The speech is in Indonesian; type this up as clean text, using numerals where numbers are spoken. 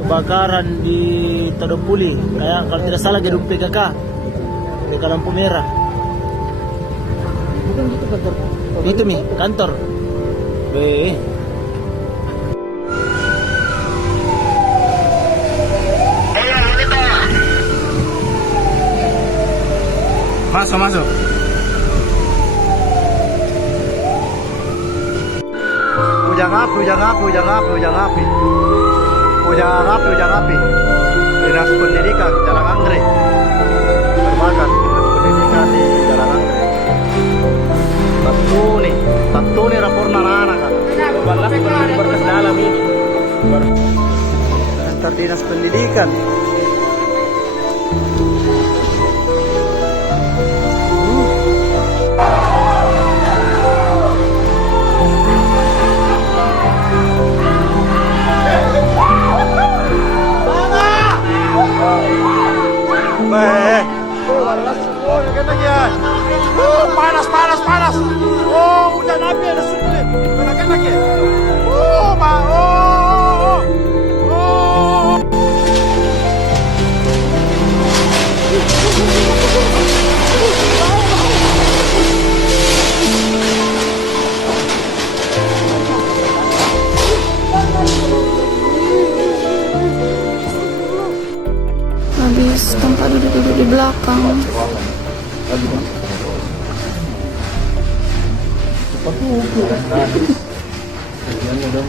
Kebakaran di Todopuli, kayak kalau tidak salah gedung PKK di lampu merah. Bukan gitu kantor. Itu mi kantor. Masuk. Ujang api. Dinas Pendidikan Jalan Anggrek. Terbakar Dinas Pendidikan di Jalan Anggrek. Tentu nih raporna anak kan. Berkas dalam ini. Kantor Dinas Pendidikan. Panas. Oh, hujan api ada sulit. Gunakan lagi. Habis tempat duduk di belakang. Kejadiannya udah